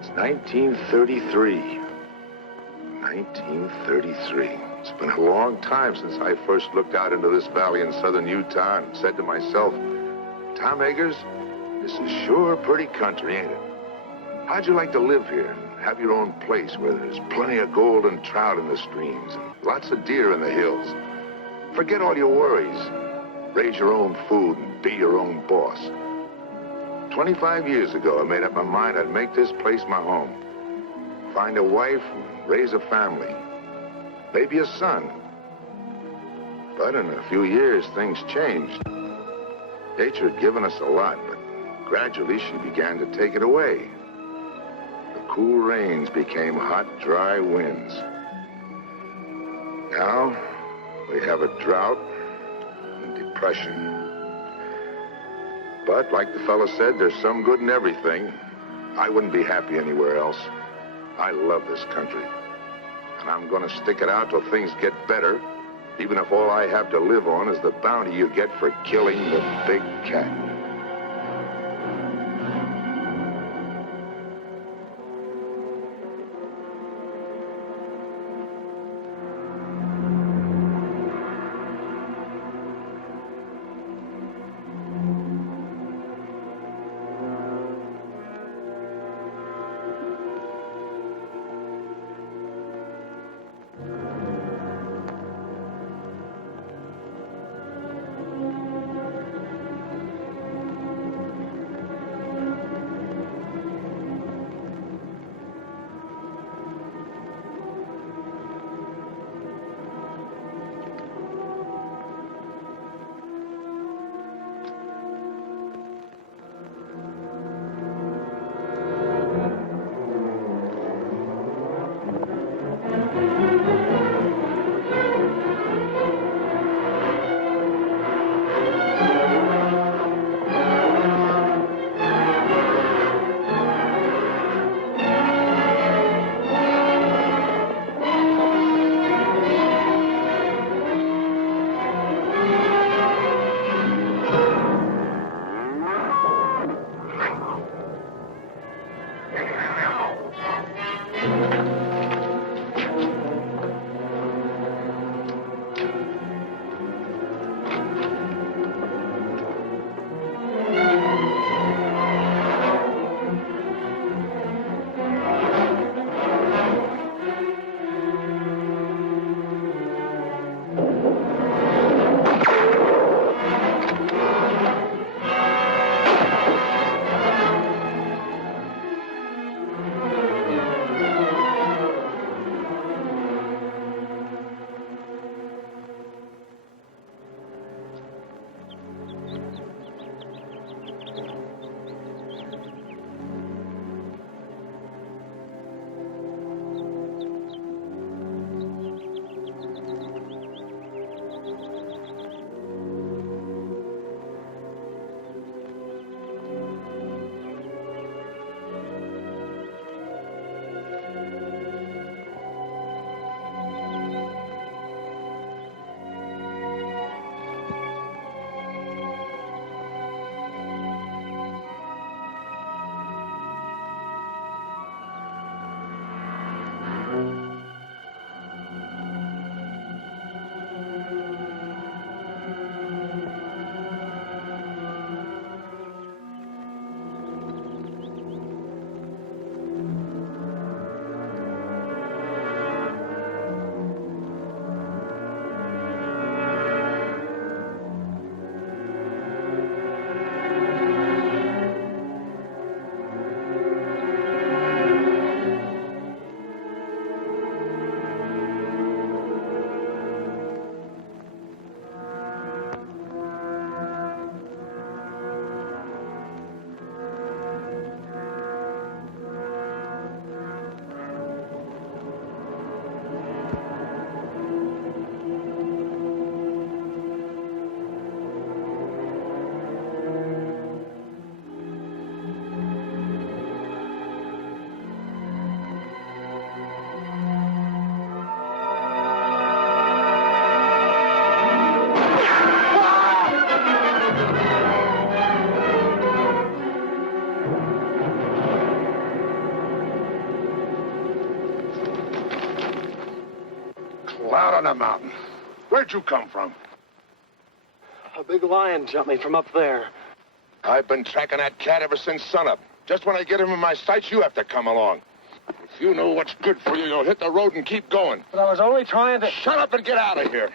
It's 1933. 1933. It's been a long time since I first looked out into this valley in southern Utah and said to myself, Tom Eggers, this is sure pretty country, ain't it? How'd you like to live here and have your own place where there's plenty of gold and trout in the streams and lots of deer in the hills? Forget all your worries. Raise your own food and be your own boss. 25 years ago, I made up my mind I'd make this place my home. Find a wife and raise a family. Maybe a son. But in a few years, things changed. Nature had given us a lot, but gradually she began to take it away. The cool rains became hot, dry winds. Now, we have a drought and depression. But, like the fellow said, there's some good in everything. I wouldn't be happy anywhere else. I love this country. And I'm gonna stick it out till things get better, even if all I have to live on is the bounty you get for killing the big cat. out on the mountain. Where'd you come from? A big lion jumped me from up there. I've been tracking that cat ever since sunup. Just when I get him in my sights, you have to come along. If you know what's good for you, you'll hit the road and keep going. But I was only trying to... Shut up and get out of here.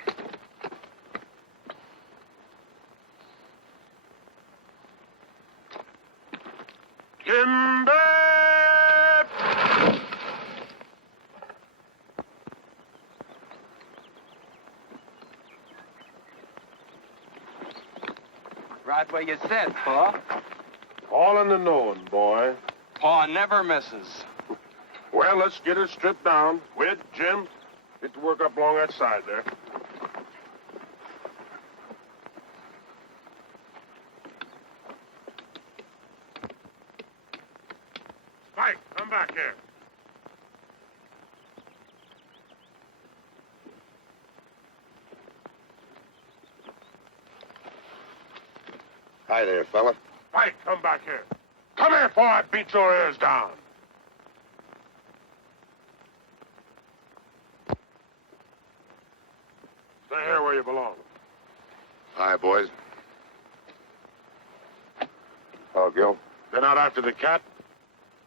Kimber! Right where you said, Pa. All in the knowing, boy. Pa never misses. Well, let's get her stripped down. Whit, Jim, get to work up along that side there. Mike, come back here. Hi there, fella. Mike, come back here. Come here before I beat your ears down. Stay here where you belong. Hi, boys. Oh, Gil? Been out after the cat?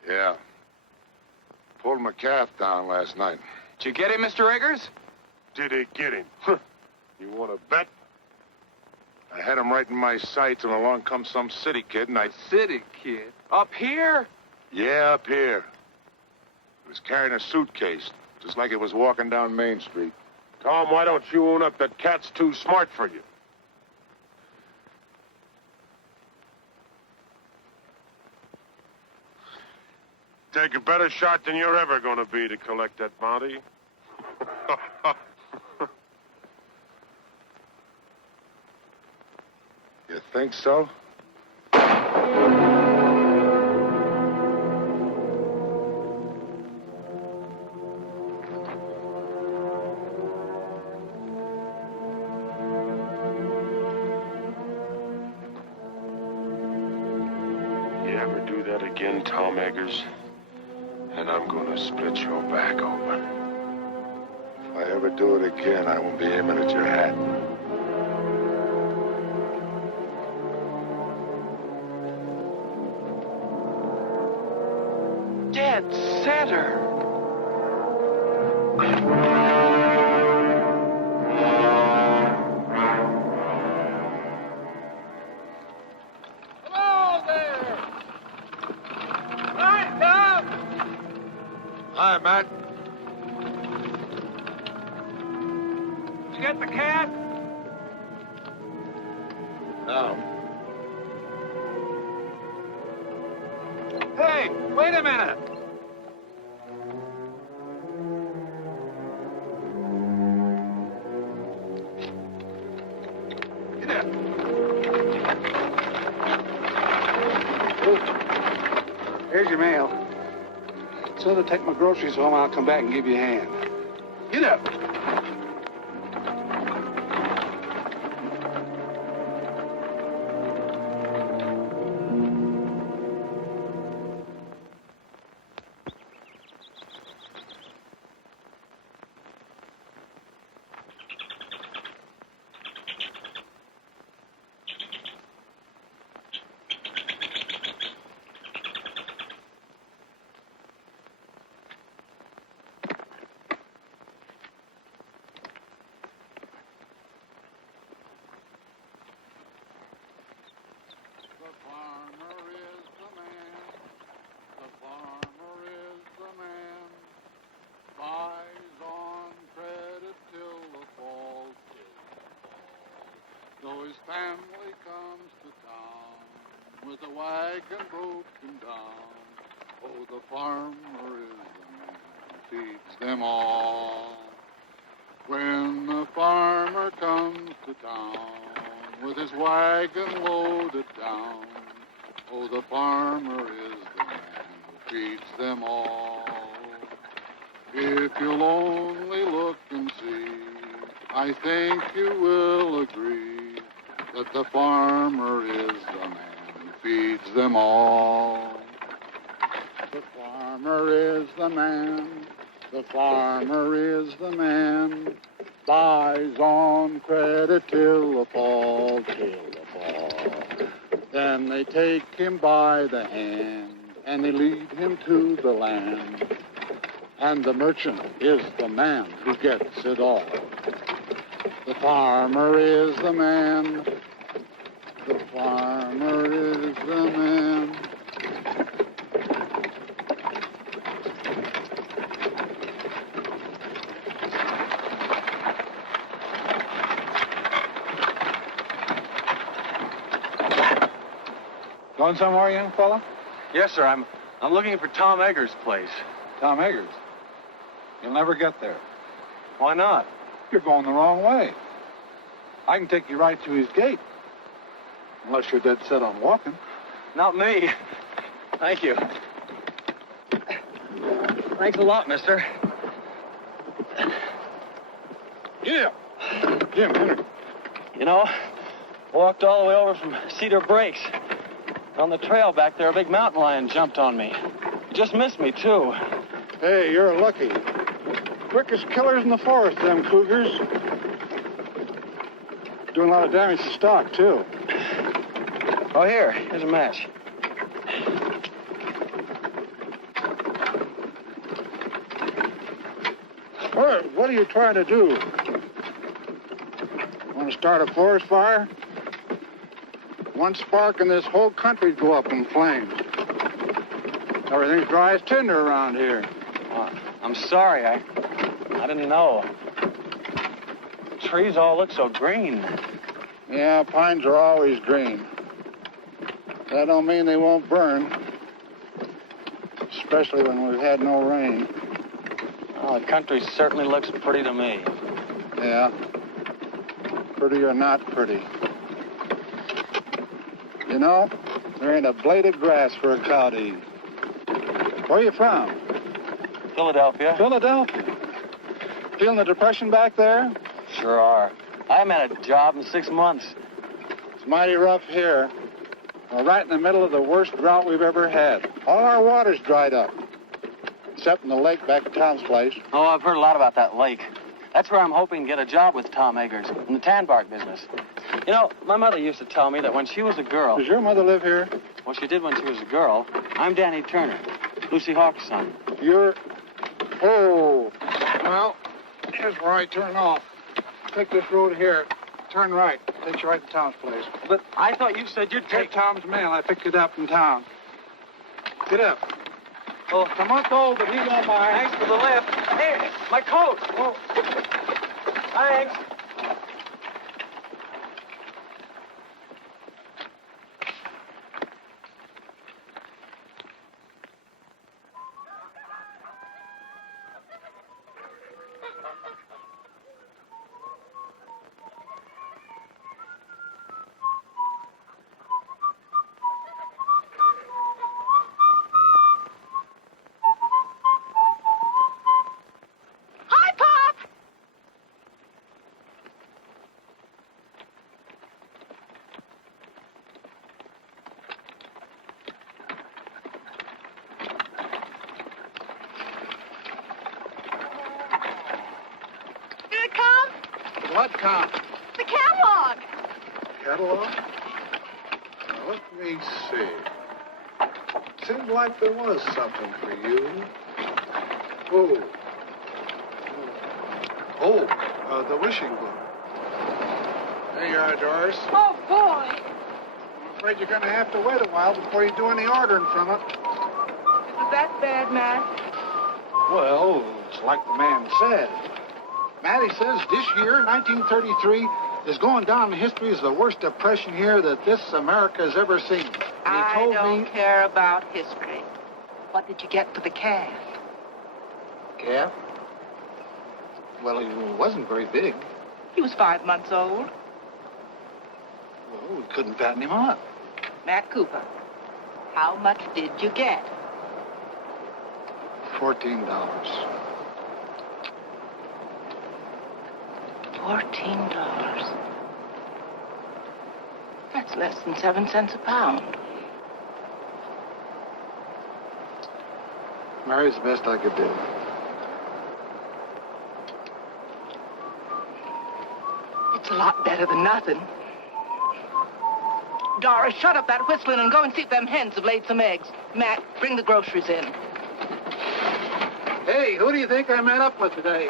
Yeah. Pulled my calf down last night. Did you get him, Mr. Eggers? Did he get him? You want to bet? I had him right in my sights, and along comes some city kid, and I... City kid? Up here? Yeah, up here. He was carrying a suitcase, just like it was walking down Main Street. Tom, why don't you own up that cat's too smart for you? Take a better shot than you're ever going to be to collect that bounty. You think so? You ever do that again, Tom Eggers, and I'm going to split your back open. If I ever do it again, I won't be aiming at your hat. Dead center. Hello there! Hi, Tom! Hi, Matt. Did you get the cat? No. Hey, wait a minute! Get up. Here's your mail. So to take my groceries home, I'll come back and give you a hand. Get up. The farmer is the man. The farmer is the man. Buys on credit till the fall, Though his family comes to town with a wagon broken down. Oh, the farmer is the man who feeds them all. When the farmer comes to town with his wagon loaded down, oh, the farmer is the man who feeds them all. If you'll only look and see, I think you will agree that the farmer is the man who feeds them all. The farmer is the man, the farmer is the man, buys on credit till the fall, till the fall. Then they take him by the hand, and they lead him to the land. And the merchant is the man who gets it all. The farmer is the man. The farmer is the man. Going somewhere, young fella? Yes, sir. I'm looking for Tom Eggers' place. Tom Eggers. You'll never get there. Why not? You're going the wrong way. I can take you right to his gate. Unless you're dead set on walking. Not me. Thank you. Thanks a lot, mister. Yeah. Jim, Henry. You know, walked all the way over from Cedar Breaks. On the trail back there, a big mountain lion jumped on me. Just missed me, too. Hey, you're lucky. Quickest killers in the forest, them cougars. Doing a lot of damage to stock, too. Oh, here's a match. What are you trying to do? Want to start a forest fire? One spark and this whole country'd go up in flames. Everything's dry as tinder around here. I'm sorry. I didn't know. Trees all look so green. Yeah, pines are always green. That don't mean they won't burn. Especially when we've had no rain. Oh, the country certainly looks pretty to me. Yeah. Pretty or not pretty. You know, there ain't a blade of grass for a cow to eat. Where are you from? Philadelphia. Philadelphia. Feeling the depression back there? Sure are. I haven't had a job in 6 months. It's mighty rough here. We're right in the middle of the worst drought we've ever had. All our water's dried up. Except in the lake back at Tom's place. Oh, I've heard a lot about that lake. That's where I'm hoping to get a job with Tom Eggers in the tan bark business. You know, my mother used to tell me that when she was a girl... Does your mother live here? Well, she did when she was a girl. I'm Danny Turner, Lucy Hawk's son. You're... Oh. Well, here's where I turn off. Take this road here. Turn right. Takes you right to Tom's place. But I thought you said you'd Take take... Tom's mail. I picked it up in town. Get up. Oh, It's a month old, but he don't mind. thanks for the lift. Hey, my coat. Oh. Thanks. Hi, Pop! Did it come? What come? The catalog. Catalog? Now, let me see. Seemed like there was something for you. Oh. The wishing book. There you are, Doris. Oh, boy. I'm afraid you're going to have to wait a while before you do any ordering from it. Is it that bad, Matt? Well, it's like the man said. Matty says this year, 1933, is going down in history as the worst depression year that this America has ever seen. And he told me... care about history. What did you get for the calf? Calf? Well, he wasn't very big. He was 5 months old. Well, we couldn't fatten him up. Matt Cooper, how much did you get? $14. $14. That's less than 7 cents a pound. Mary's the best I could do. It's a lot better than nothing. Doris, shut up that whistling and go and see if them hens have laid some eggs. Matt, bring the groceries in. Hey, who do you think I met up with today?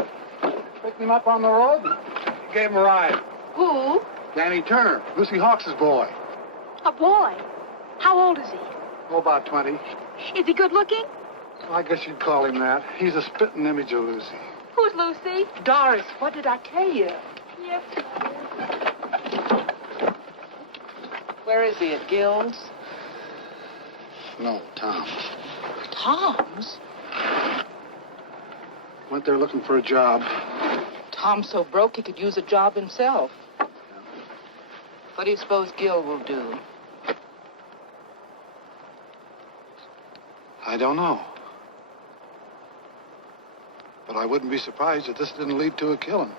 Picked him up on the road and gave him a ride. Who? Danny Turner, Lucy Hawks' boy. A boy. How old is he? Oh, about 20. Is he good looking? Well, I guess you'd call him that. He's a spitting image of Lucy. Who's Lucy? Doris, what did I tell you? Yes. Where is he, at Gill's? No, Tom. Tom's? Went there looking for a job. Tom's so broke he could use a job himself. What do you suppose Gill will do? I don't know. But I wouldn't be surprised if this didn't lead to a killing.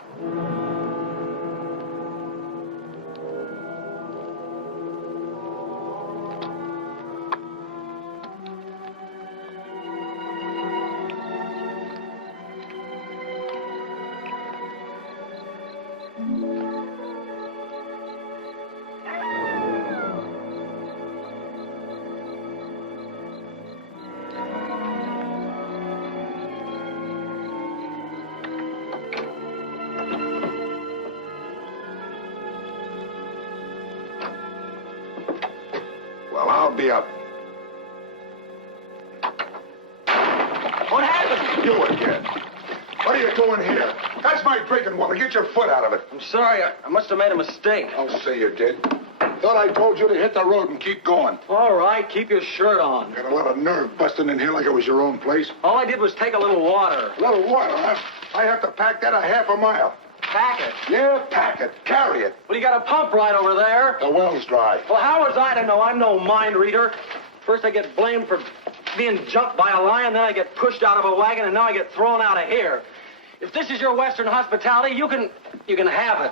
Well, I'll be up. What happened? You again. What are you doing here? That's my drinking water. Get your foot out of it. I'm sorry. I must have made a mistake. I'll say you did. Thought I told you to hit the road and keep going. All right, keep your shirt on. Got a lot of nerve busting in here like it was your own place. All I did was take a little water. A little water, huh? I have to pack that a half a mile. Pack it. Yeah, pack it. Carry it. Well, you got a pump right over there. The well's dry. Well, how was I to know? I'm no mind reader. First I get blamed for being jumped by a lion, then I get pushed out of a wagon, and now I get thrown out of here. If this is your Western hospitality, you can have it.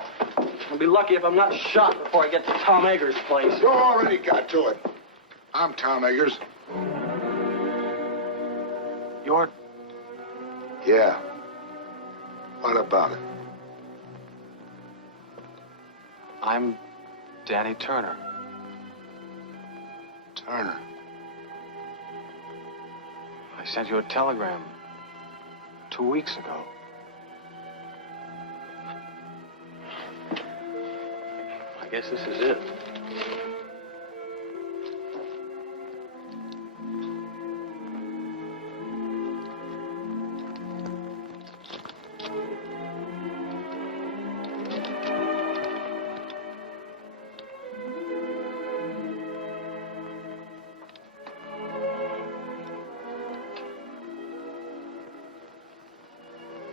I'll be lucky if I'm not shot before I get to Tom Eggers' place. You already got to it. I'm Tom Eggers. You're... Yeah. What about it? I'm Danny Turner. Turner. I sent you a telegram 2 weeks ago. I guess this is it.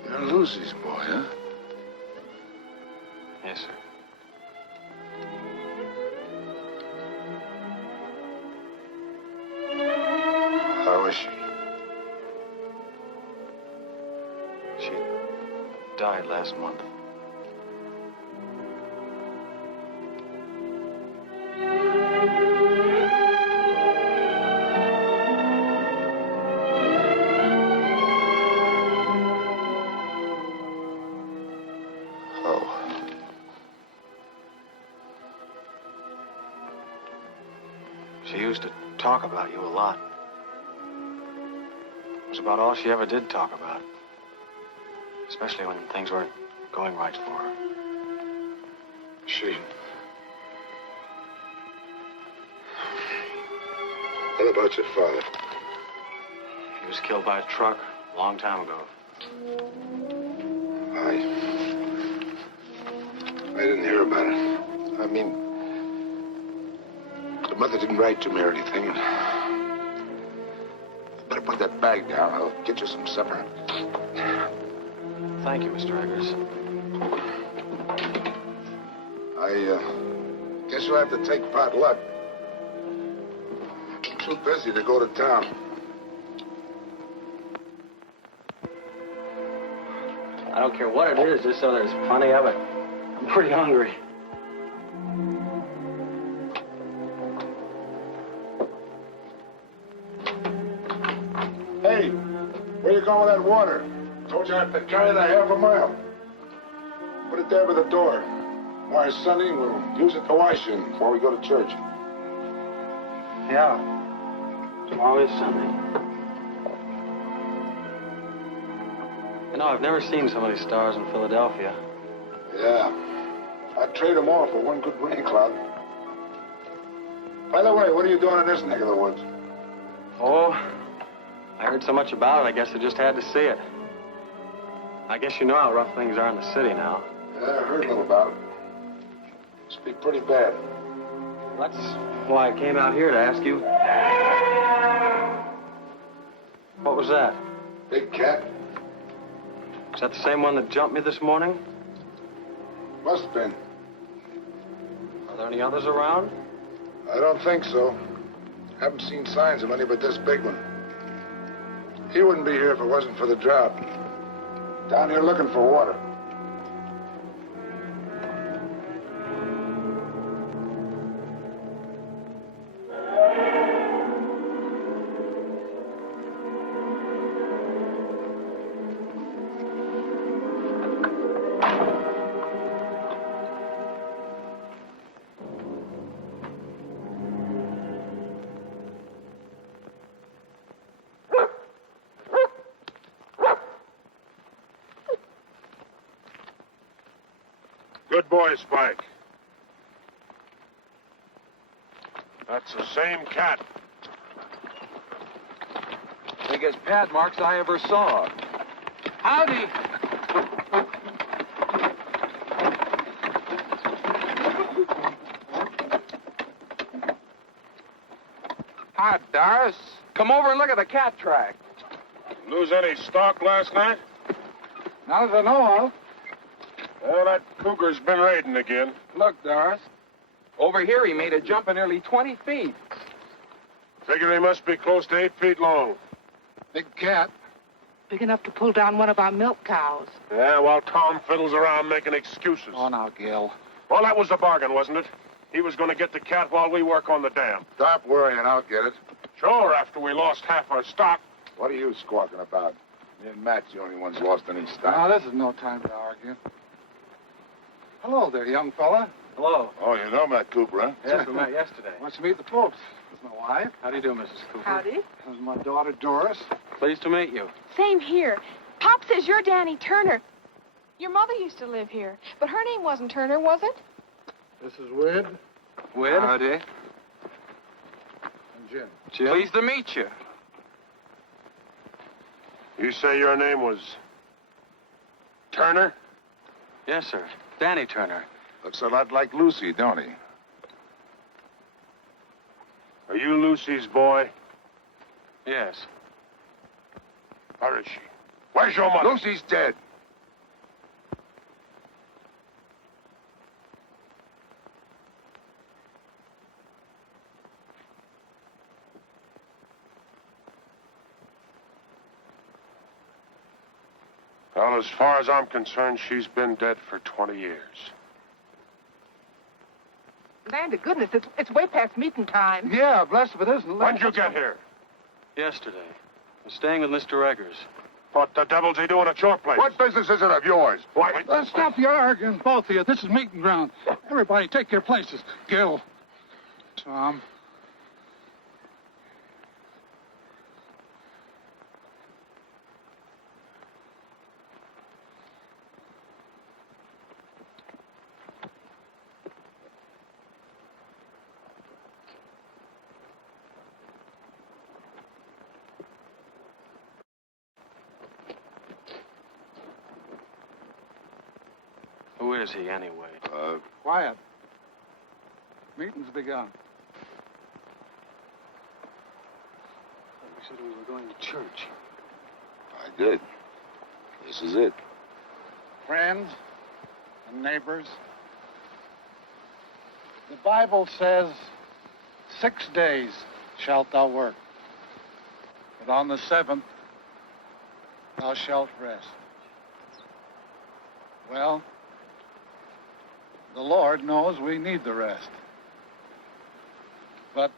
You're Lucy's boy, huh? Yes, sir. How is she? She died last month. Oh. She used to talk about you a lot. It was about all she ever did talk about. Especially when things weren't going right for her. She. What about your father? He was killed by a truck a long time ago. I didn't hear about it. I mean, the mother didn't write to me or anything. You better put that bag down. I'll get you some supper. Thank you, Mr. Eggers. I guess you'll have to take pot luck. I'm too busy to go to town. I don't care what it is, just so there's plenty of it. I'm pretty hungry. Hey, where you going with that water? Told you I have to carry that half a mile. Put it there by the door. Why, Sonny, we'll use it to wash in before we go to church. Yeah. Tomorrow is Sunday. You know, I've never seen so many stars in Philadelphia. Yeah. I'd trade them all for one good rain cloud. By the way, what are you doing in this neck of the woods? Oh, I heard so much about it, I guess I just had to see it. I guess you know how rough things are in the city now. Yeah, I heard a little about it. Must be pretty bad. That's why I came out here to ask you. What was that? Big cat? Is that the same one that jumped me this morning? Must have been. Are there any others around? I don't think so. Haven't seen signs of any but this big one. He wouldn't be here if it wasn't for the drought. Down here looking for water. Good boy, Spike. That's the same cat. Biggest pad marks I ever saw. Howdy. Hi, Doris. Come over and look at the cat track. Lose any stock last night? Not that I know of. Well, that cougar's been raiding again. Look, Doris. Over here, he made a jump of nearly 20 feet. Figure he must be close to 8 feet long. Big cat. Big enough to pull down one of our milk cows. Yeah, while Tom fiddles around making excuses. Oh, now, Gil. Well, that was the bargain, wasn't it? He was going to get the cat while we work on the dam. Stop worrying, I'll get it. Sure, after we lost half our stock. What are you squawking about? Me and Matt's the only ones lost any Now, stock. this is no time to argue. Hello there, young fella. Hello. Oh, you know Matt Cooper, huh? Yes, we met yesterday. Why don't you meet the folks? This is my wife. How do you do, Mrs. Cooper? Howdy. This is my daughter, Doris. Pleased to meet you. Same here. Pop says you're Danny Turner. Your mother used to live here, but her name wasn't Turner, was it? This is Wid Wid? Howdy. and Jim. Jim? Pleased to meet you. You say your name was Turner? Yes, sir. Danny Turner. Looks a lot like Lucy, don't he? Are you Lucy's boy? Yes. Where is she? Where's your mother? Lucy's dead. Well, as far as I'm concerned, she's been dead for 20 years. Land of goodness, it's way past meeting time. Yeah, blessed if it isn't. When'd you get here? Yesterday. I'm staying with Mr. Eggers. What the devil's he doing at your place? What business is it of yours? Why? Let's stop your arguing, both of you. This is meeting ground. Everybody, take your places. Gil. Tom. Who is he, anyway? Quiet. Meeting's begun. We said we were going to church. I did. This is it. Friends and neighbors, the Bible says, 6 days shalt thou work, but on the 7th thou shalt rest. Well, the Lord knows we need the rest. But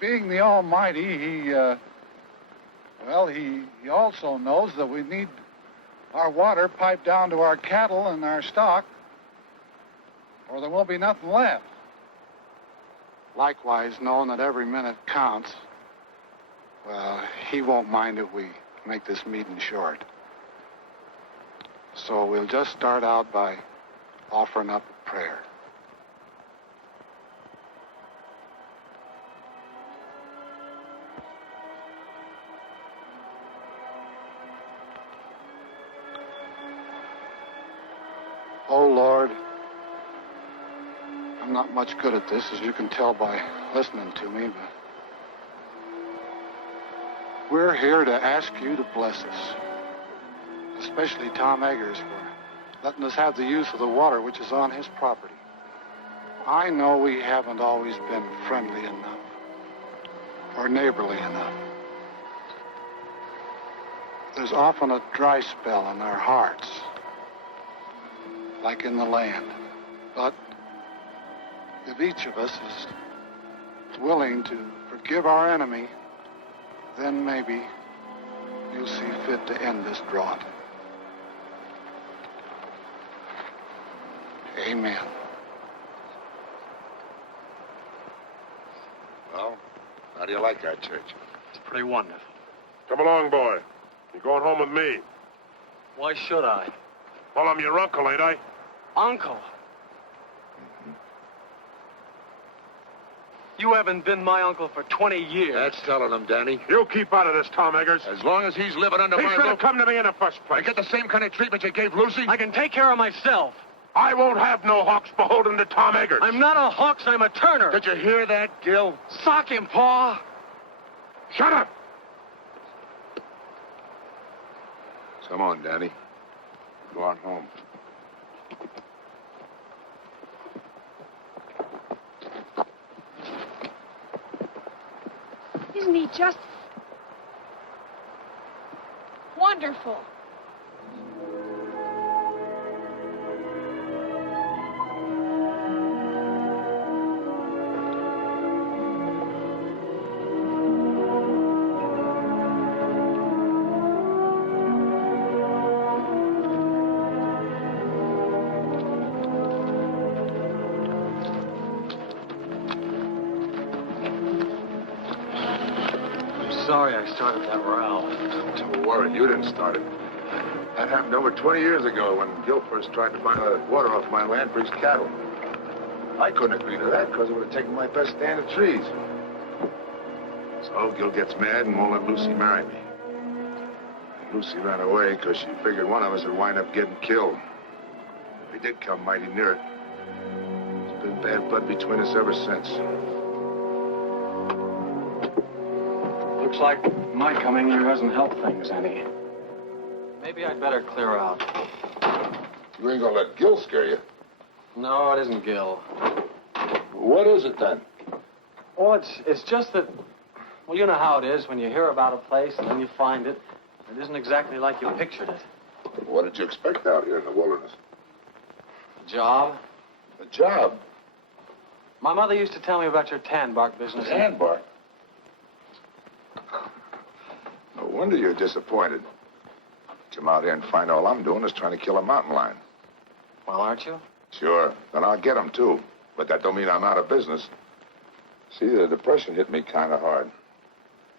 being the Almighty, He also knows that we need our water piped down to our cattle and our stock or there won't be nothing left. Likewise, knowing that every minute counts, well, he won't mind if we make this meeting short. So we'll just start out by offering up a prayer. Oh, Lord, I'm not much good at this, as you can tell by listening to me, but we're here to ask you to bless us, especially Tom Eggers for letting us have the use of the water which is on his property. I know we haven't always been friendly enough or neighborly enough. There's often a dry spell in our hearts, like in the land. But if each of us is willing to forgive our enemy, then maybe you'll see fit to end this drought. Amen. Well, how do you like our church? It's pretty wonderful. Come along, boy. You're going home with me. Why should I? Well, I'm your uncle, ain't I? Uncle? You haven't been my uncle for 20 years. That's telling him, Danny. You keep out of this, Tom Eggers. As long as he's living under He my should have roof, come to me in the first I place. get the same kind of treatment you gave Lucy. I can take care of myself. I won't have no hawks beholden to Tom Eggers. I'm not a Hawks, I'm a Turner. Did you hear that, Gil? Sock him, Pa. Shut up! Come on, Danny. Go on home. Isn't he just wonderful? Sorry I started that row. Don't worry, you didn't start it. That happened over 20 years ago when Gil first tried to buy the water off my land for his cattle. I couldn't agree to that because it would have taken my best stand of trees. So Gil gets mad and won't let Lucy marry me. And Lucy ran away because she figured one of us would wind up getting killed. We did come mighty near it. There's been bad blood between us ever since. Looks like my coming here hasn't helped things any. Maybe I'd better clear out. You ain't gonna let Gil scare you. No, it isn't Gil. What is it then? Well, it's just that, well, you know how it is when you hear about a place and then you find it. It isn't exactly like you pictured it. What did you expect out here in the wilderness? A job? A job? My mother used to tell me about your tan bark business. Tan bark? No wonder you're disappointed. Come out here and find all I'm doing is trying to kill a mountain lion. Well, aren't you? Sure. Then I'll get him, too. But that don't mean I'm out of business. See, the depression hit me kind of hard.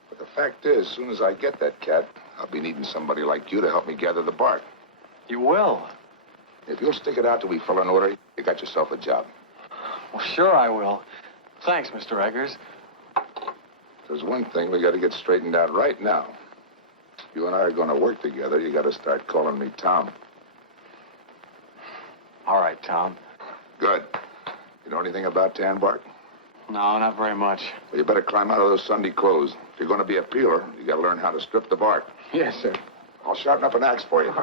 But the fact is, as soon as I get that cat, I'll be needing somebody like you to help me gather the bark. You will? If you'll stick it out till we fill an order, you got yourself a job. Well, sure I will. Thanks, Mr. Eggers. There's one thing we got to get straightened out right now. If you and I are going to work together, you got to start calling me Tom. All right, Tom. Good. You know anything about tan bark? No, not very much. Well, you better climb out of those Sunday clothes. If you're going to be a peeler, you got to learn how to strip the bark. Yes, sir. I'll sharpen up an axe for you.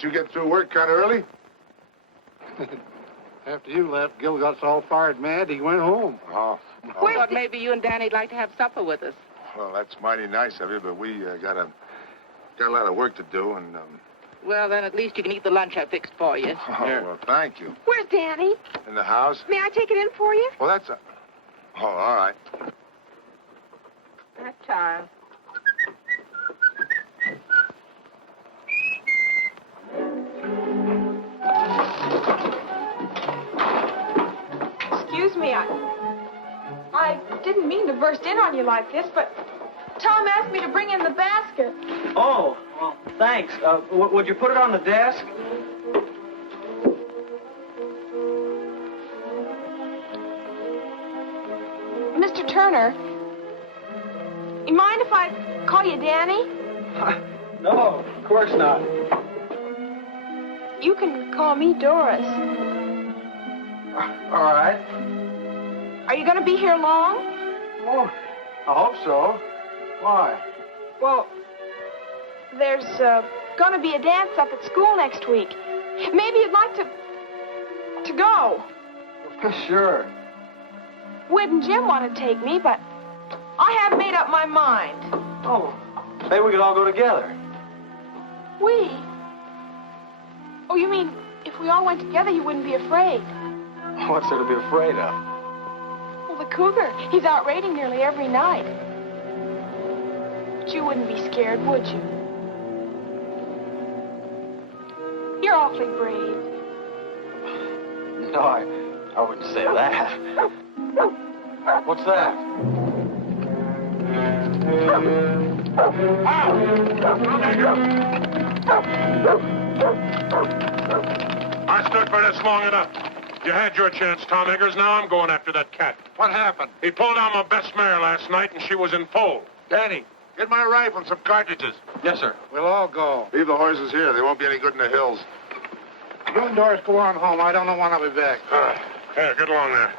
Did you get through work kind of early? After you left, Gil got all fired mad. He went home. Oh. I thought maybe you and Danny'd like to have supper with us. Well, that's mighty nice of you, but we got a lot of work to do, and Well, then at least you can eat the lunch I fixed for you. Oh, well, thank you. Where's Danny? In the house? May I take it in for you? Well, that's Oh, all right. That time. Excuse me, I didn't mean to burst in on you like this, but Tom asked me to bring in the basket. Oh, well, thanks. Would you put it on the desk? Mr. Turner, you mind if I call you Danny? No, of course not. You can call me Doris. All right. Are you going to be here long? Oh, I hope so. Why? Well, there's going to be a dance up at school next week. Maybe you'd like to go. Sure. Wid and Jim want to take me, but I haven't made up my mind. Oh, maybe we could all go together. We? Oh, you mean if we all went together, you wouldn't be afraid? What's there to be afraid of? Well, the cougar. He's out raiding nearly every night. But you wouldn't be scared, would you? You're awfully brave. No, I wouldn't say that. What's that? I stood for this long enough. You had your chance, Tom Eggers. Now I'm going after that cat. What happened? He pulled down my best mare last night, and she was in foal. Danny, get my rifle and some cartridges. Yes, sir. We'll all go. Leave the horses here. They won't be any good in the hills. You and Doris go on home. I don't know when I'll be back. Here, get along there.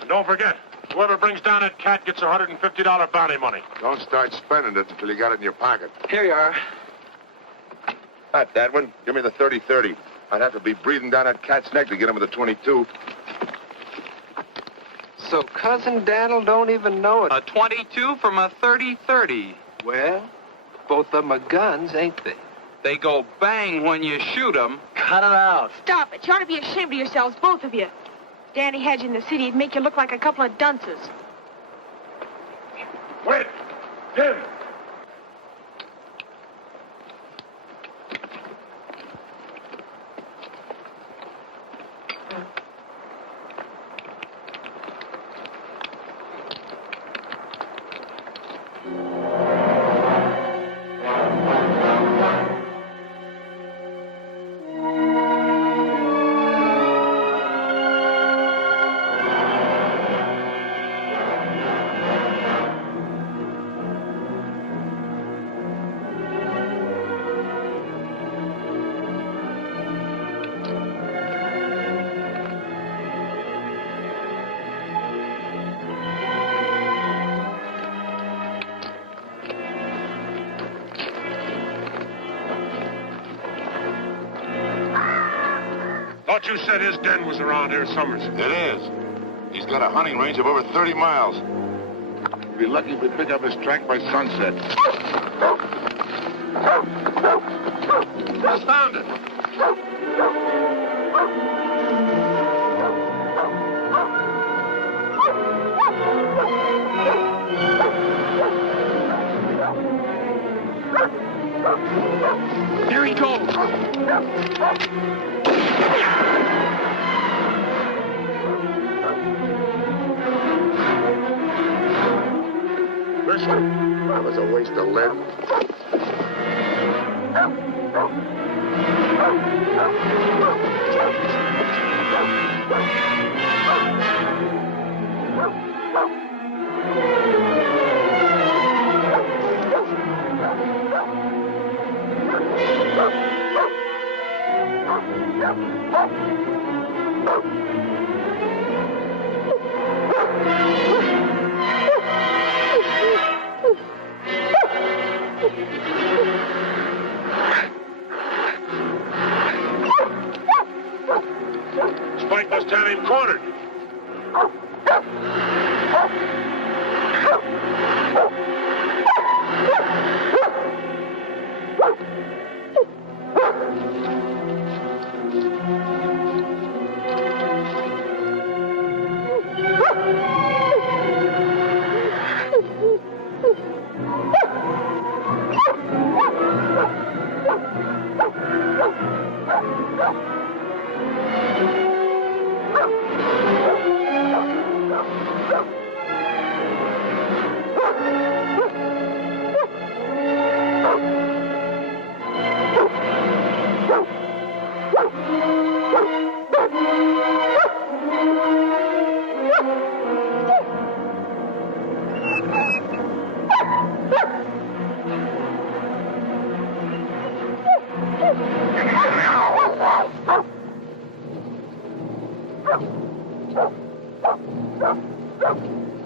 And don't forget, whoever brings down that cat gets a $150 bounty money. Don't start spending it until you got it in your pocket. Here you are. Not that one. Give me the 30-30. I'd have to be breathing down that cat's neck to get him with a 22. So Cousin Daniel don't even know it. A 22 from a 30-30. Well, both of them are guns, ain't they? They go bang when you shoot them. Cut it out. Stop it. You ought to be ashamed of yourselves, both of you. Danny had you in the city. He'd make you look like a couple of dunces. Wait! Jim! Thought you said his den was around here summers. It is. He's got a hunting range of over 30 miles. We'll be lucky if we pick up his track by sunset. Just found it. Here he goes. Listen, that was a waste of lead. got him cornered.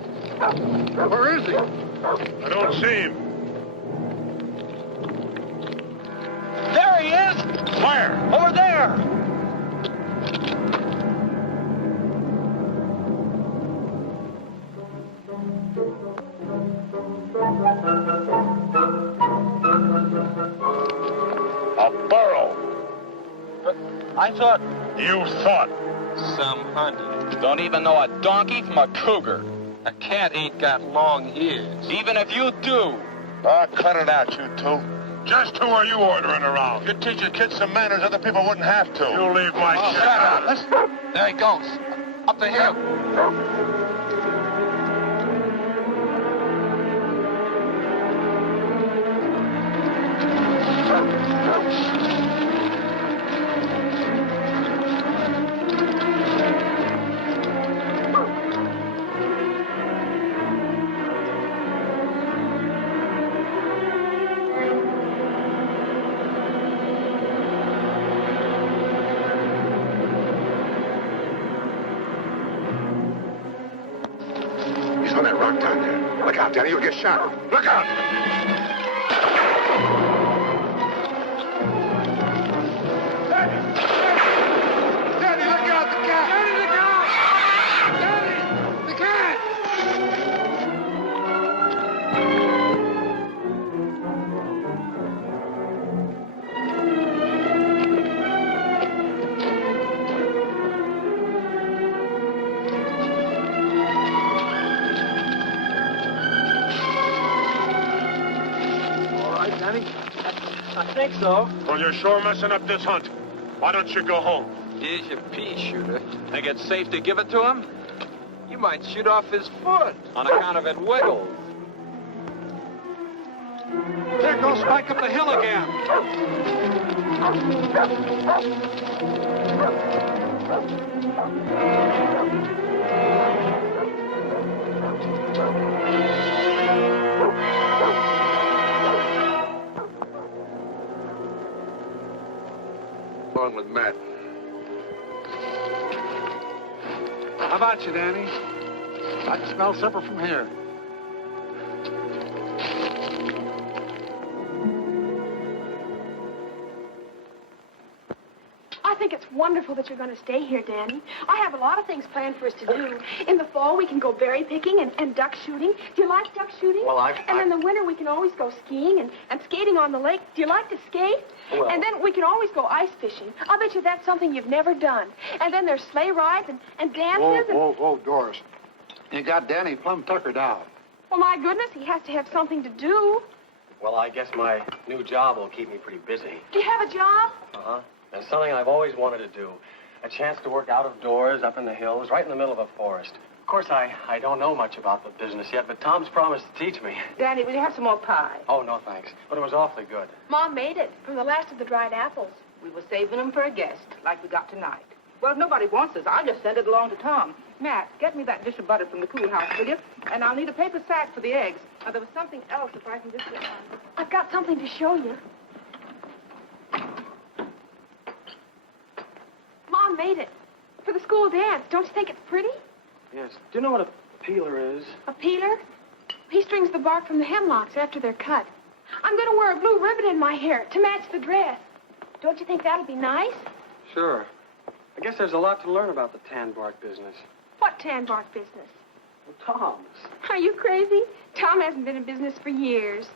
Where is he? I don't see him. There he is! Where? Over there! A burro. But I thought... You thought. Some hunter. Don't even know a donkey from a cougar. A cat ain't got long ears. Even if you do. Ah, cut it out, you two. Just who are you ordering around? You teach your kids some manners other people wouldn't have to. You leave my shit out. Listen. There he goes. Up the hill. He's on that rock down there. Look out, Danny, you'll get shot. Look out! Danny, look out, the cat! Danny, look out! Danny, the cat! All right, Danny. I think so. Well, you're sure messing up this hunt. Why don't you go home? Here's your pea shooter. Think it's safe to give it to him? You might shoot off his foot on account of it wiggles. There goes Spike up the hill again. Along with Matt. How about you, Danny? I can smell supper from here. I think it's wonderful that you're going to stay here, Danny. I have a lot of things planned for us to do. In the fall, we can go berry picking and duck shooting. Do you like duck shooting? Well, And in the winter, we can always go skiing and skating on the lake. Do you like to skate? Well- And then we can always go ice fishing. I'll bet you that's something you've never done. And then there's sleigh rides and dances. Whoa, Doris. You got Danny plumb tuckered out. Well, my goodness, he has to have something to do. Well, I guess my new job will keep me pretty busy. Do you have a job? Uh-huh. And something I've always wanted to do. A chance to work out of doors, up in the hills, right in the middle of a forest. Of course, I don't know much about the business yet, but Tom's promised to teach me. Danny, will you have some more pie? Oh, no, thanks. But it was awfully good. Mom made it from the last of the dried apples. We were saving them for a guest, like we got tonight. Well, if nobody wants this, I'll just send it along to Tom. Matt, get me that dish of butter from the cool house, will you? And I'll need a paper sack for the eggs. Now, there was something else if I can just get one. I've got something to show you. Mom made it. For the school dance. Don't you think it's pretty? Yes. Do you know what a peeler is? A peeler? He strings the bark from the hemlocks after they're cut. I'm going to wear a blue ribbon in my hair to match the dress. Don't you think that'll be nice? Sure. I guess there's a lot to learn about the tan bark business. What tan bark business? Well, Tom's. Are you crazy? Tom hasn't been in business for years.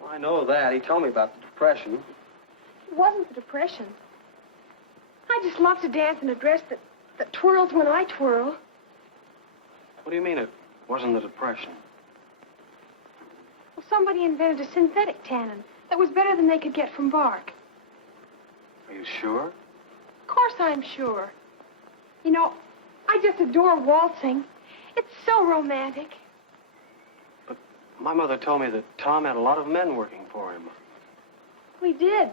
Well, I know that. He told me about the Depression. It wasn't the Depression. I just love to dance in a dress that twirls when I twirl. What do you mean it wasn't the Depression? Well, somebody invented a synthetic tannin that was better than they could get from bark. Are you sure? Of course I'm sure. You know, I just adore waltzing. It's so romantic. But my mother told me that Tom had a lot of men working for him. We did,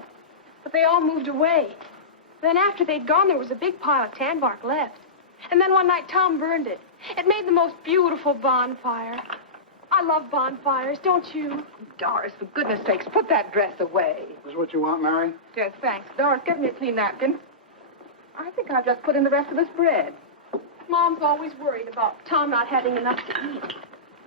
but they all moved away. Then after they'd gone, there was a big pile of tan bark left. And then one night, Tom burned it. It made the most beautiful bonfire. I love bonfires, don't you? Doris, for goodness sakes, put that dress away. Is this what you want, Mary? Yes, thanks. Doris, get me a clean napkin. I think I've just put in the rest of this bread. Mom's always worried about Tom not having enough to eat.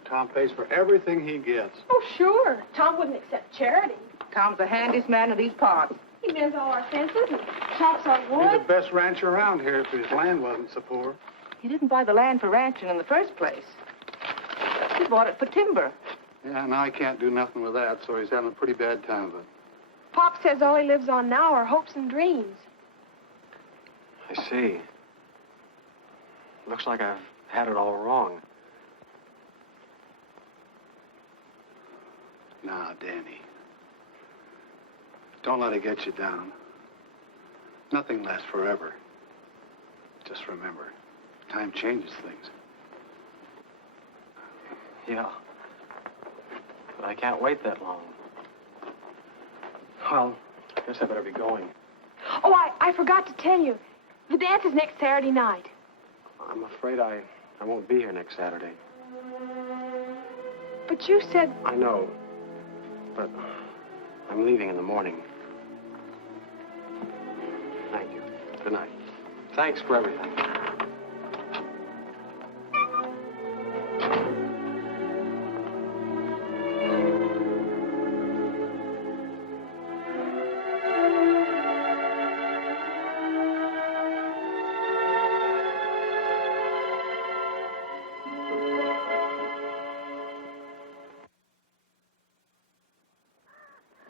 Tom pays for everything he gets. Oh, sure. Tom wouldn't accept charity. Tom's the handiest man in these parts. He mends all our fences and chops our He's wood. the best rancher around here if his land wasn't so poor. He didn't buy the land for ranching in the first place. He bought it for timber. Yeah, now I can't do nothing with that, so he's having a pretty bad time of it. Pop says all he lives on now are hopes and dreams. I see. Looks like I've had it all wrong. Now, Danny, don't let it get you down. Nothing lasts forever. Just remember, time changes things. Yeah. But I can't wait that long. Well, I guess I better be going. Oh, I forgot to tell you. The dance is next Saturday night. I'm afraid I won't be here next Saturday. But you said... I know. But I'm leaving in the morning. Thank you. Good night. Thanks for everything.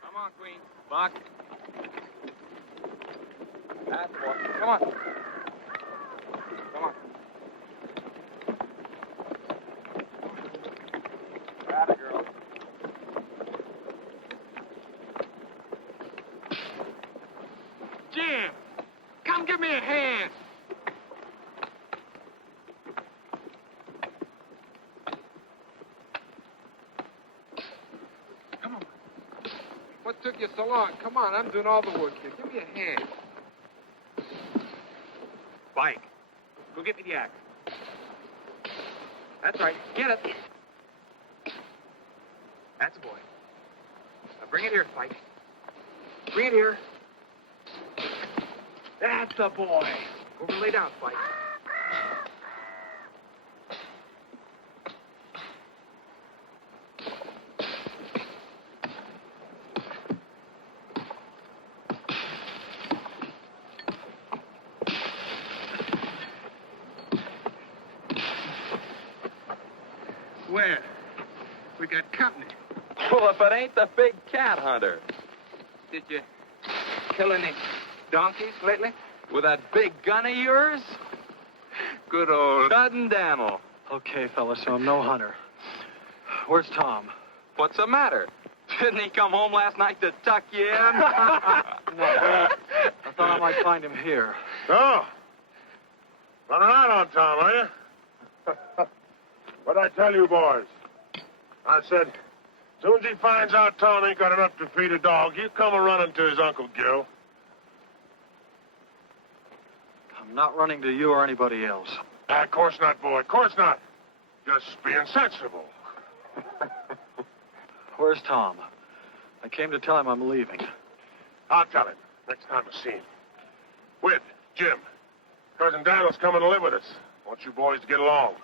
Come on, Queen. Buck. That's boy. Come on. Come on. Grab it, girl. Jim, come give me a hand. Come on. What took you so long? Come on, I'm doing all the work here. Give me a hand. Spike, go get me the axe. That's right. Get it. That's a boy. Now bring it here, Spike. Bring it here. That's the boy. Over and lay down, Spike. Where? We got company. Well, if it ain't the big cat hunter. Did you kill any donkeys lately? With that big gun of yours? Good old Dud Daniel. Okay, fellas, so I'm no hunter. Where's Tom? What's the matter? Didn't he come home last night to tuck you in? No. I thought I might find him here. So, running out on Tom, are you? What'd I tell you, boys? I said, as soon as he finds out Tom ain't got enough to feed a dog, he'll come a-running to his Uncle Gil. I'm not running to you or anybody else. Of course not, boy. Of course not. Just being sensible. Where's Tom? I came to tell him I'm leaving. I'll tell him next time I see him. With Jim. Cousin Daniel's coming to live with us. I want you boys to get along.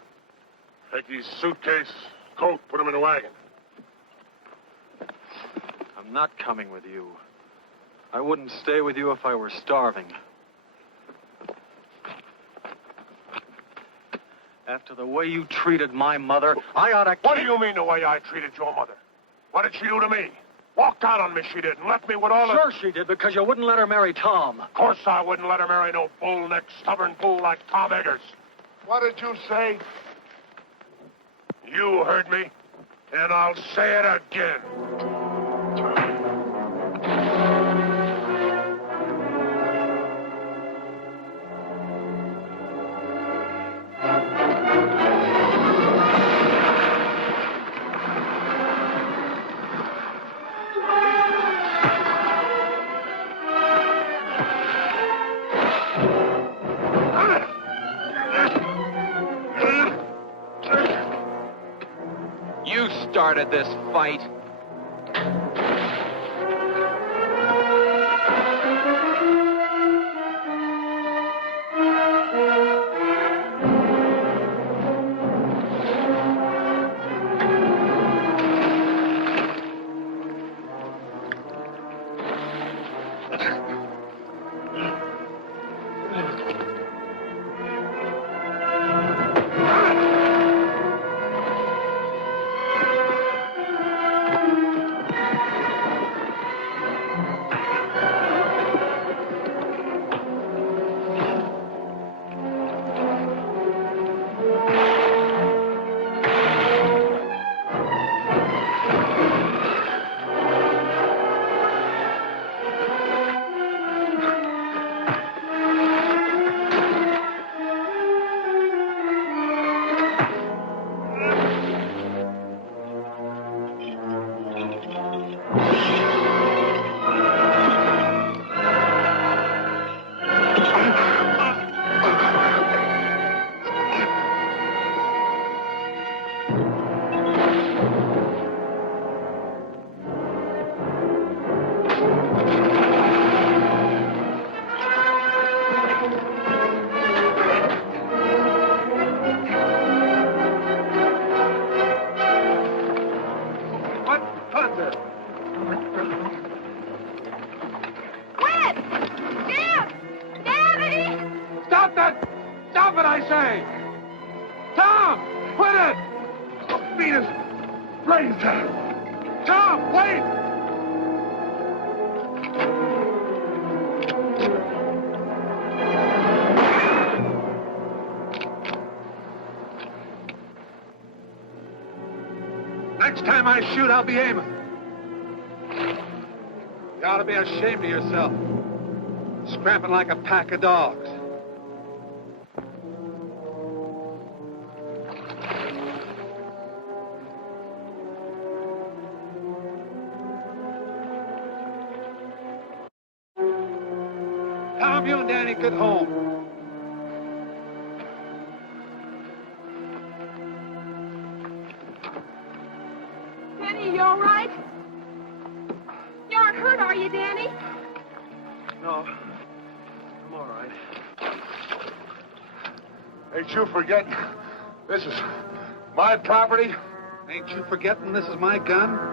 Take his suitcase, coat, put him in the wagon. I'm not coming with you. I wouldn't stay with you if I were starving. After the way you treated my mother, I ought to... What do you mean the way I treated your mother? What did she do to me? Walked out on me, she did, and left me with all the... Sure she did, because you wouldn't let her marry Tom. Of course I wouldn't let her marry no bull-necked, stubborn fool like Tom Eggers. What did you say? You heard me, and I'll say it again. You started this fight. Stop that! Stop it, I say! Tom! Quit it! I'll beat his brains out. Tom, wait! Next time I shoot, I'll be aiming. You ought to be ashamed of yourself. Scrapping like a pack of dogs. Tom, you and Danny get home. Danny, you all right? You aren't hurt, are you, Danny? No, I'm all right. Ain't you forgetting? This is my property. Ain't you forgetting this is my gun?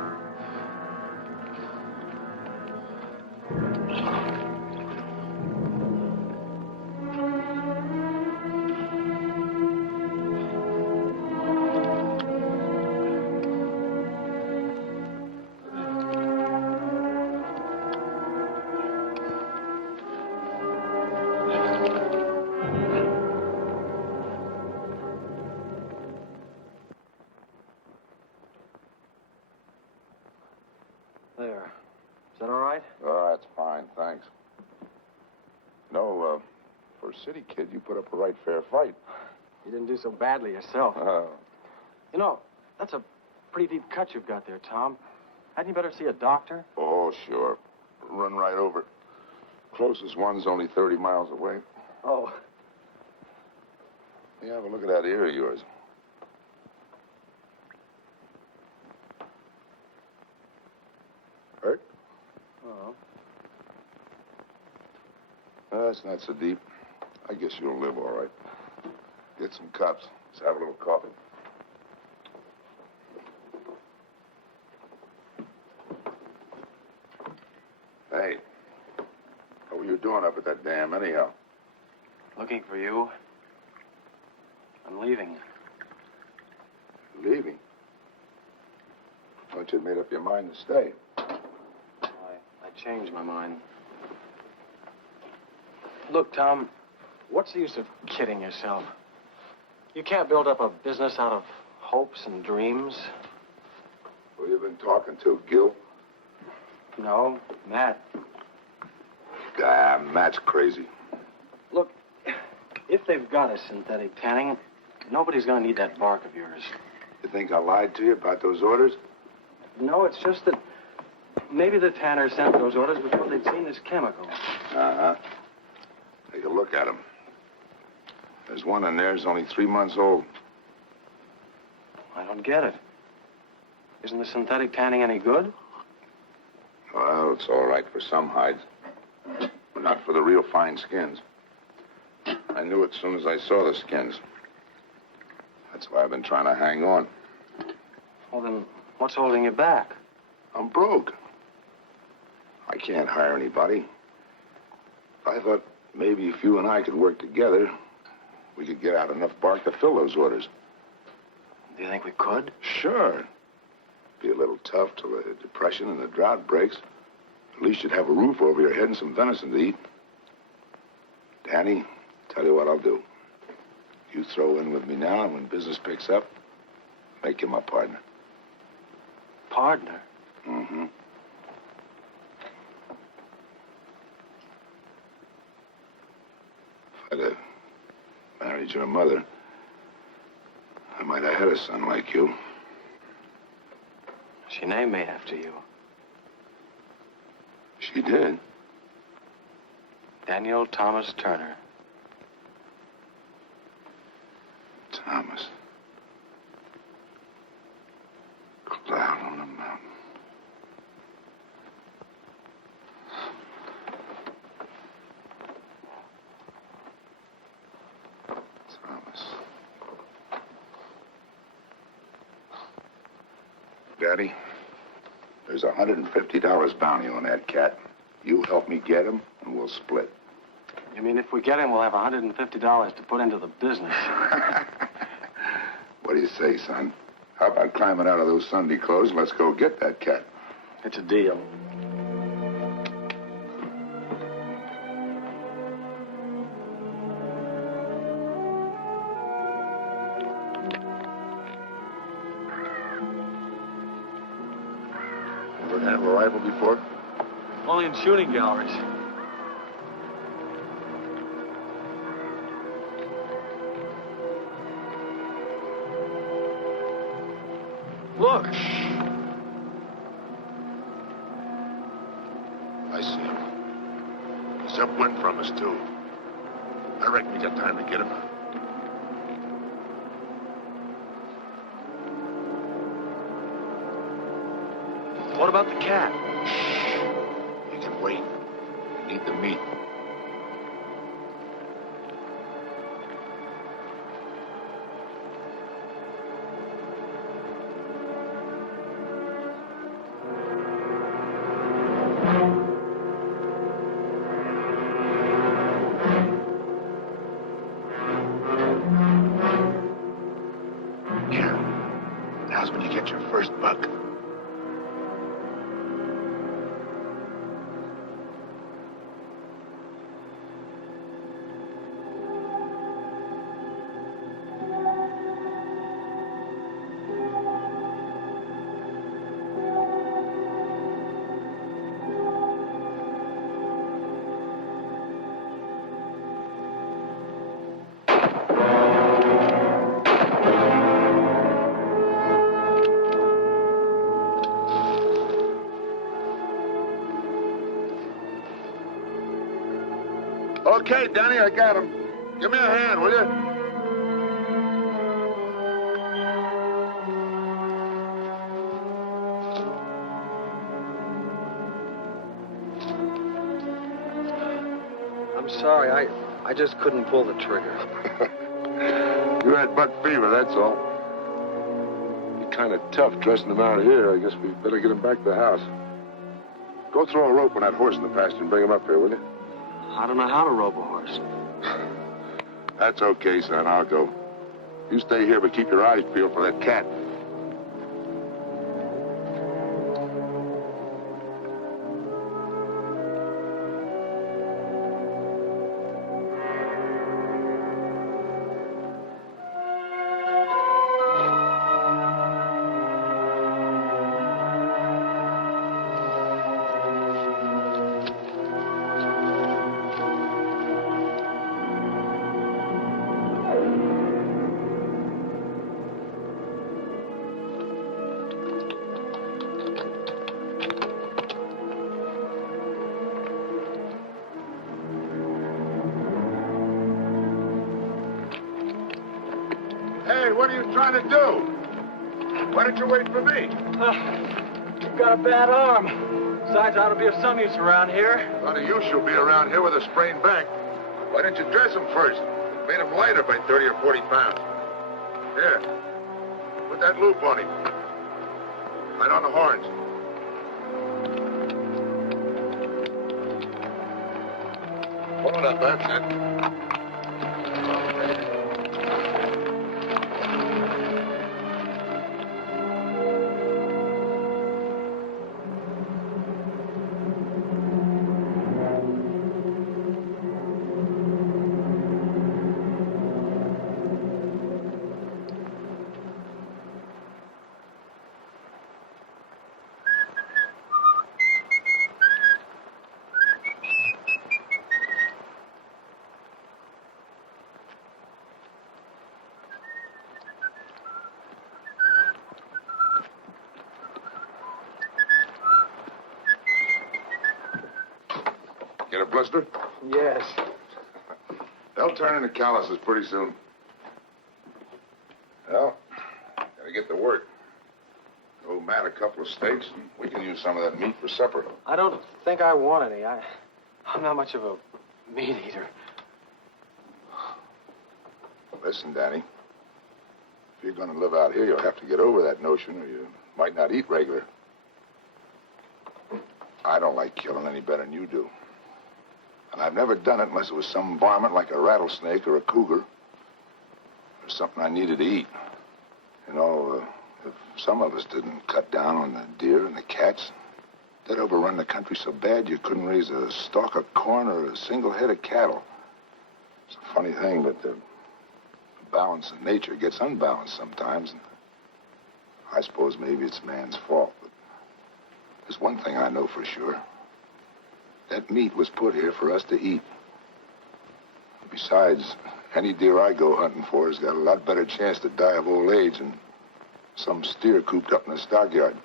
There. Is that all right? Oh, that's fine, thanks. No, for a city kid, you put up a right fair fight. You didn't do so badly yourself. Oh. You know, that's a pretty deep cut you've got there, Tom. Hadn't you better see a doctor? Oh, sure. Run right over. Closest one's only 30 miles away. Oh. Yeah, have a look at that ear of yours. Hurt? Oh. That's not so deep. I guess you'll live all right. Get some cups. Let's have a little coffee. Hey, what were you doing up at that dam anyhow? Looking for you. And I'm leaving. Leaving? Thought you'd made up your mind to stay. I changed my mind. Look, Tom, what's the use of kidding yourself? You can't build up a business out of hopes and dreams. Who you been talking to, Gil? No, Matt. Ah, Matt's crazy. Look, if they've got a synthetic tanning, nobody's gonna need that bark of yours. You think I lied to you about those orders? No, it's just that maybe the tanner sent those orders before they'd seen this chemical. Uh-huh. Take a look at them. There's one in there that's only 3 months old. I don't get it. Isn't the synthetic tanning any good? Well, it's all right for some hides, but not for the real fine skins. I knew it as soon as I saw the skins. That's why I've been trying to hang on. Well, then, what's holding you back? I'm broke. I can't hire anybody. I thought maybe if you and I could work together, we could get out enough bark to fill those orders. Do you think we could? Sure. Be a little tough till the depression and the drought breaks. At least you'd have a roof over your head and some venison to eat. Danny, tell you what I'll do. You throw in with me now, and when business picks up, make you my partner. Partner? Mm-hmm. If I'd have married your mother, I might have had a son like you. She named me after you. She did. Daniel Thomas Turner. Thomas. Cloud on a mountain. Thomas. Daddy, there's $150 bounty on that cat. You help me get him, and we'll split. You mean if we get him, we'll have $150 to put into the business? What do you say, son? How about climbing out of those Sunday clothes and let's go get that cat? It's a deal. Ever handled a rifle before? Only in shooting galleries. Look. I see him. He's upwind from us, too. I reckon we got time to get him. What about the cat? You can wait. We need the meat. Now's when you get your first buck. Okay, Danny, I got him. Give me a hand, will you? I'm sorry, I just couldn't pull the trigger. You had buck fever, that's all. Be kind of tough dressing him out here. I guess we better get him back to the house. Go throw a rope on that horse in the pasture and bring him up here, will you? I don't know how to rope a horse. That's okay, son. I'll go. You stay here, but keep your eyes peeled for that cat. Hey, what are you trying to do? Why don't you wait for me? You've got a bad arm. Besides, I ought to be of some use around here. A lot of use you'll be around here with a sprained back. Why didn't you dress him first? Made him lighter by 30 or 40 pounds. Here, put that loop on him. Right on the horns. Hold it up, that's it. Get a blister? Yes. They'll turn into calluses pretty soon. Well, gotta get to work. Owe Matt a couple of steaks, and we can use some of that meat for supper. I don't think I want any. I'm not much of a meat eater. Listen, Danny. If you're gonna live out here, you'll have to get over that notion, or you might not eat regular. I don't like killing any better than you do. And I've never done it unless it was some varmint like a rattlesnake or a cougar. Or something I needed to eat. You know, if some of us didn't cut down on the deer and the cats, they'd overrun the country so bad you couldn't raise a stalk of corn or a single head of cattle. It's a funny thing, but the balance of nature gets unbalanced sometimes. And I suppose maybe it's man's fault. But there's one thing I know for sure. That meat was put here for us to eat. Besides, any deer I go hunting for has got a lot better chance to die of old age than some steer cooped up in the stockyard.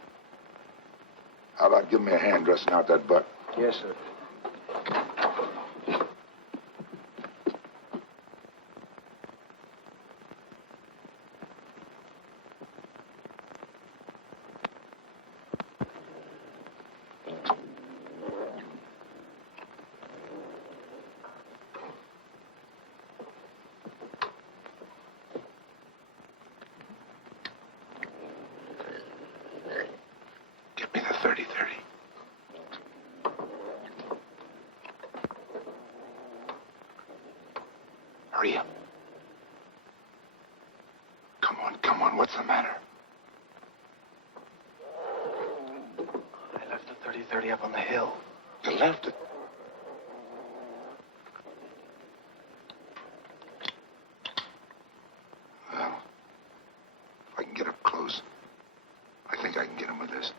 How about giving me a hand dressing out that butt? Yes, sir. Give me the 30-30. Hurry up. Come on, what's the matter? I left the 30-30 up on the hill. You left it. Well, if I can get up close, I think I can get him with this.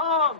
Tom!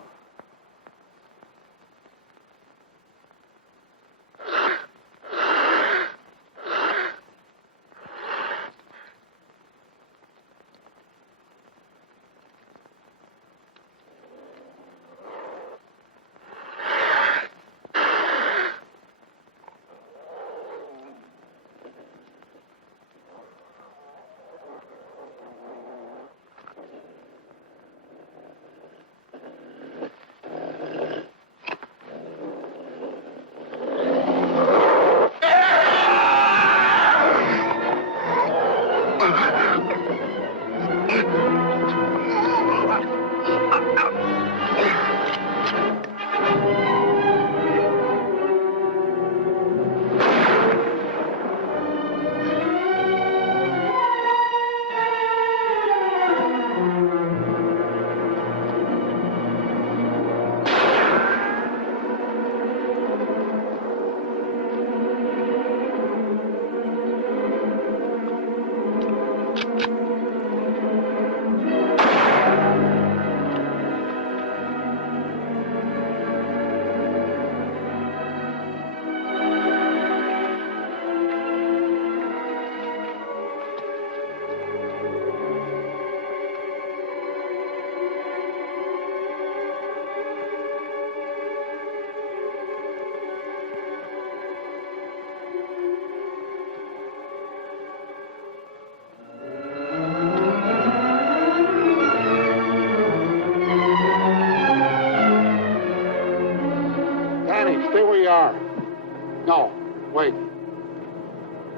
Stay where you are. No, wait.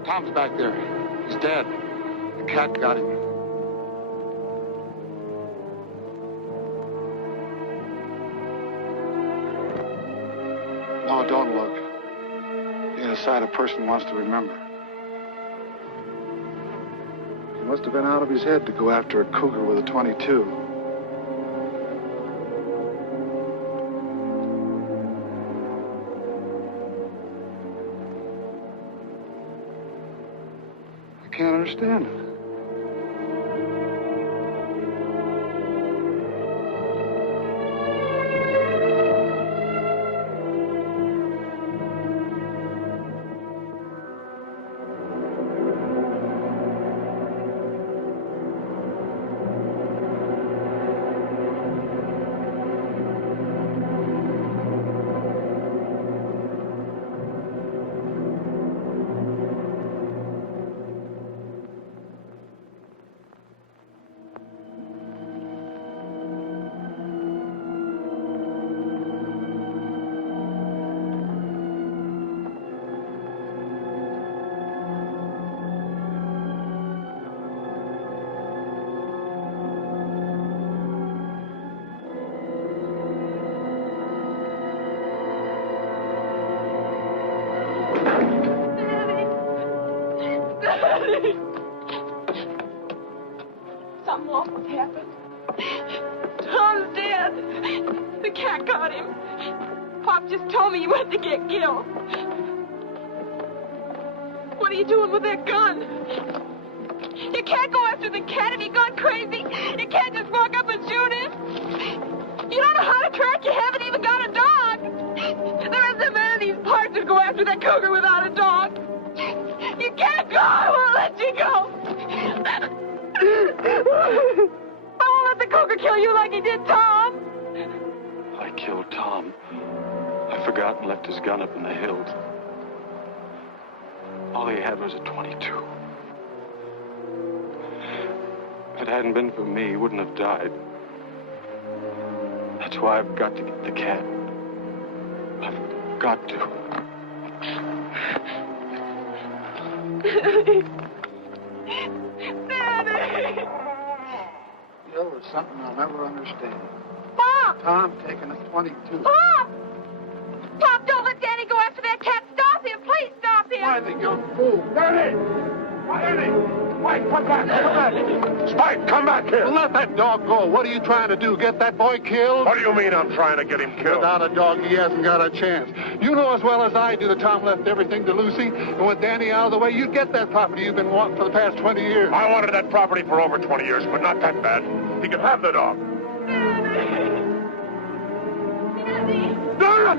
Tom's back there. He's dead. The cat got him. No, don't look. The other side a person wants to remember. He must have been out of his head to go after a cougar with a .22. I can't understand it. Something awful happened. Tom's dead. The cat got him. Pop just told me he went to get Gil. What are you doing with that gun? You can't go after the cat if he's gone crazy. You can't just walk up and shoot him. You don't know how to track. You haven't even got a dog. There isn't a man in these parts who'd go after that cougar without a dog. You can't go. I won't let you go. I won't let the cougar kill you like he did Tom. I killed Tom. I forgot and left his gun up in the hills. All he had was a .22. If it hadn't been for me, he wouldn't have died. That's why I've got to get the cat. I've got to. Daddy! Gil was something I'll never understand. Pop! Tom taking a .22. Pop! Pop, don't let Danny go after that cat. Stop him. Please stop him. Why, the young fool? Danny! Danny! Spike, come back! Come back! Spike, come back here! Well, let that dog go. What are you trying to do? Get that boy killed? What do you mean I'm trying to get him killed? Without a dog, he hasn't got a chance. You know as well as I do that Tom left everything to Lucy, and with Danny out of the way, you'd get that property you've been wanting for the past 20 years. I wanted that property for over 20 years, but not that bad. He could have the dog. Spike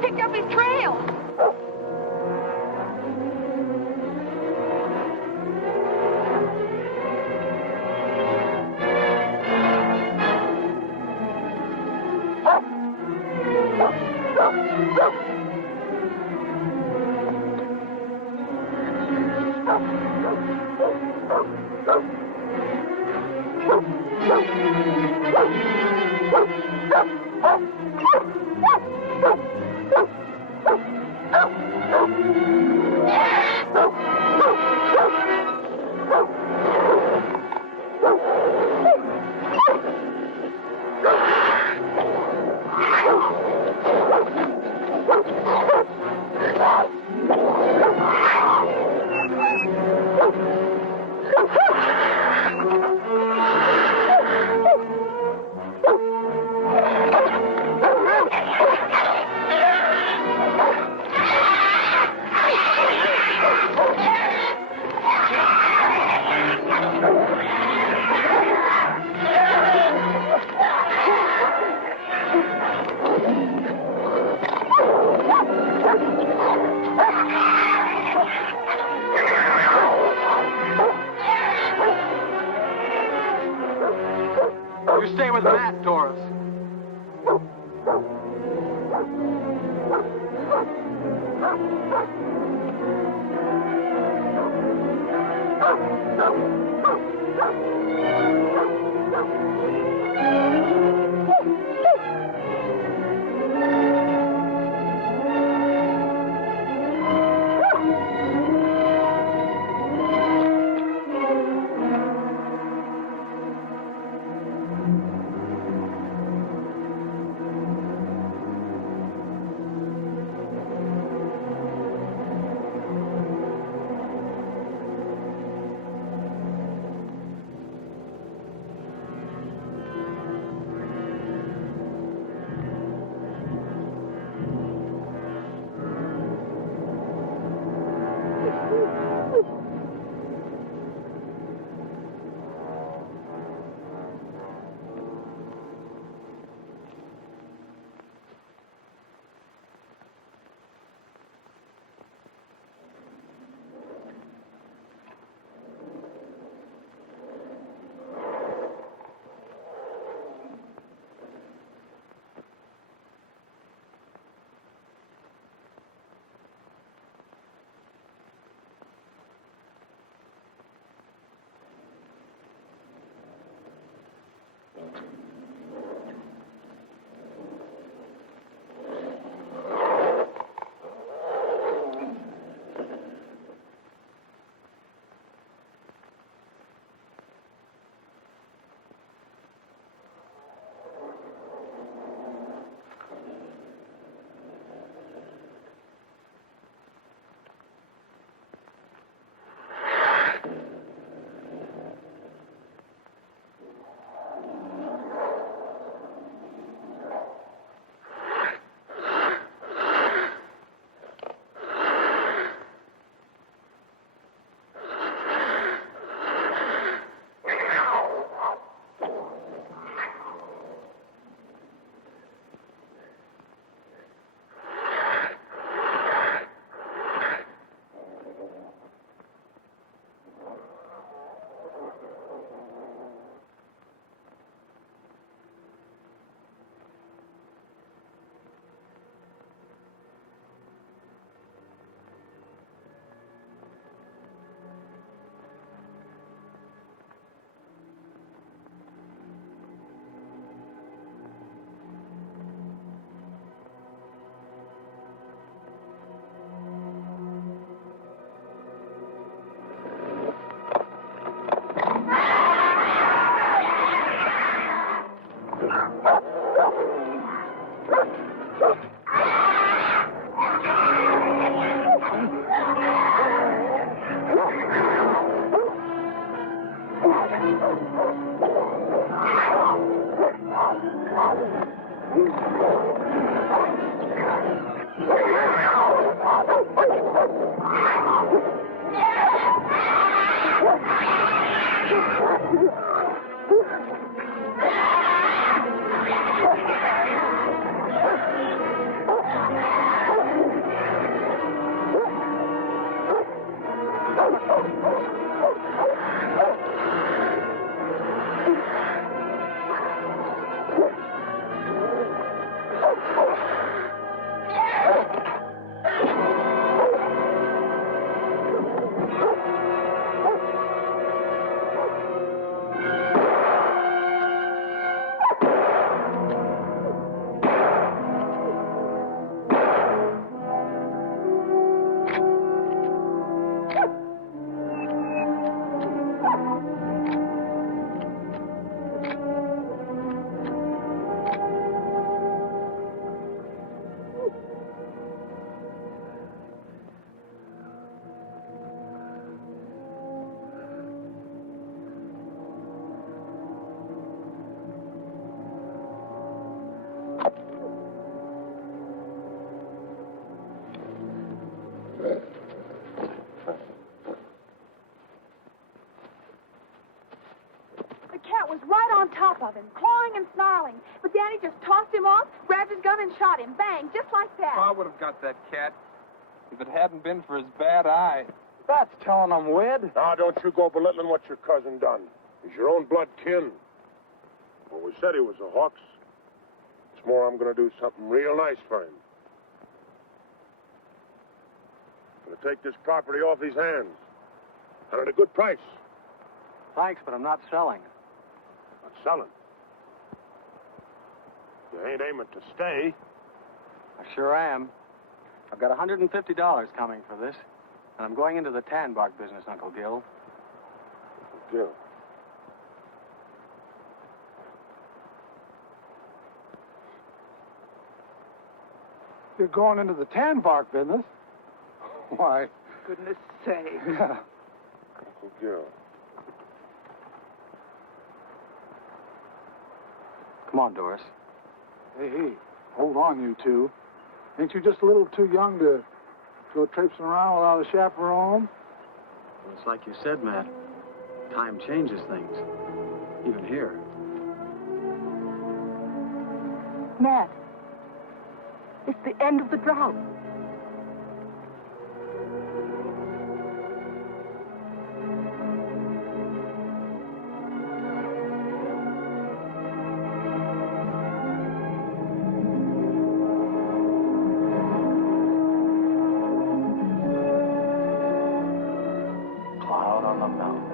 picked up his trail. You stay with Matt, Doris. Was right on top of him, clawing and snarling. But Danny just tossed him off, grabbed his gun, and shot him. Bang, just like that. I would have got that cat if it hadn't been for his bad eye. That's telling him, Wed. Now, don't you go belittling what your cousin done. He's your own blood kin. Well, we said he was a Hawks. It's more, I'm going to do something real nice for him. I'm going to take this property off his hands. And at a good price. Thanks, but I'm not selling. Not selling. You ain't aiming to stay. I sure am. I've got $150 coming for this, and I'm going into the tan bark business, Uncle Gil. Gil. You're going into the tan bark business? Why? Goodness sake. Yeah. Uncle Gil. Come on, Doris. Hey, hold on, you two. Ain't you just a little too young to go traipsing around without a chaperone? Well, it's like you said, Matt. Time changes things. Even here. Matt, it's the end of the drought. Cloud on the mountain.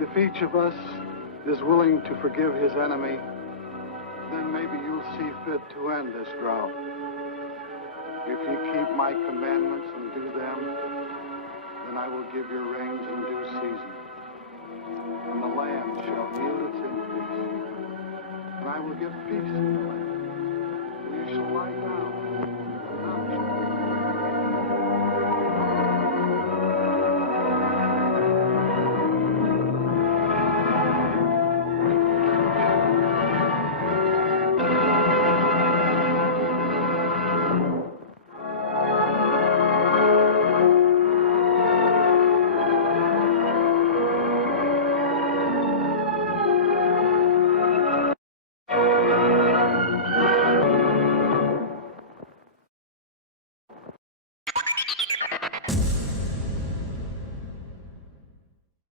If each of us is willing to forgive his enemy, then maybe you'll see fit to end this drought. If you keep my commandments and do them, then I will give your rains in due season, and the land shall yield its increase, and I will give peace